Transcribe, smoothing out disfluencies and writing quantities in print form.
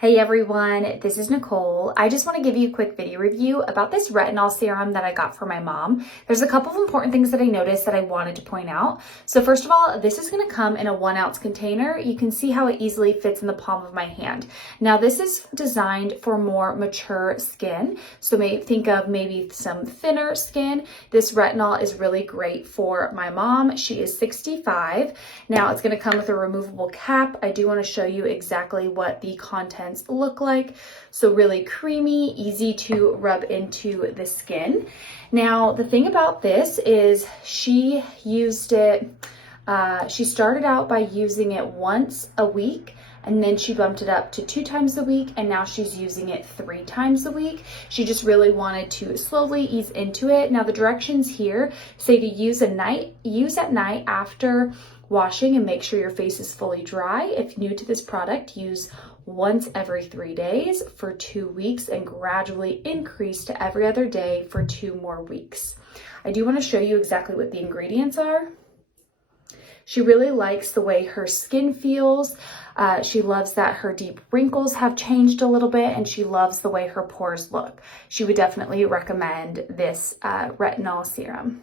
Hey everyone, this is Nicole. I just want to give you a quick video review about this retinol serum that I got for my mom. There's a couple of important things that I noticed that I wanted to point out. So first of all, this is going to come in a 1 ounce container. You can see how it easily fits in the palm of my hand. Now this is designed for more mature skin. So think of maybe some thinner skin. This retinol is really great for my mom. She is 65. Now it's going to come with a removable cap. I do want to show you exactly what the contents look like. So really creamy, easy to rub into the skin. Now the thing about this is she used it, she started out by using it once a week, and then she bumped it up to 2 times a week, and now she's using it 3 times a week. She just really wanted to slowly ease into it. Now the directions here say to use at night after washing, and make sure your face is fully dry. If new to this product, use once every 3 days for 2 weeks and gradually increase to every other day for 2 more weeks. I do want to show you exactly what the ingredients are. She really likes the way her skin feels. She loves that her deep wrinkles have changed a little bit, and she loves the way her pores look. She would definitely recommend this retinol serum.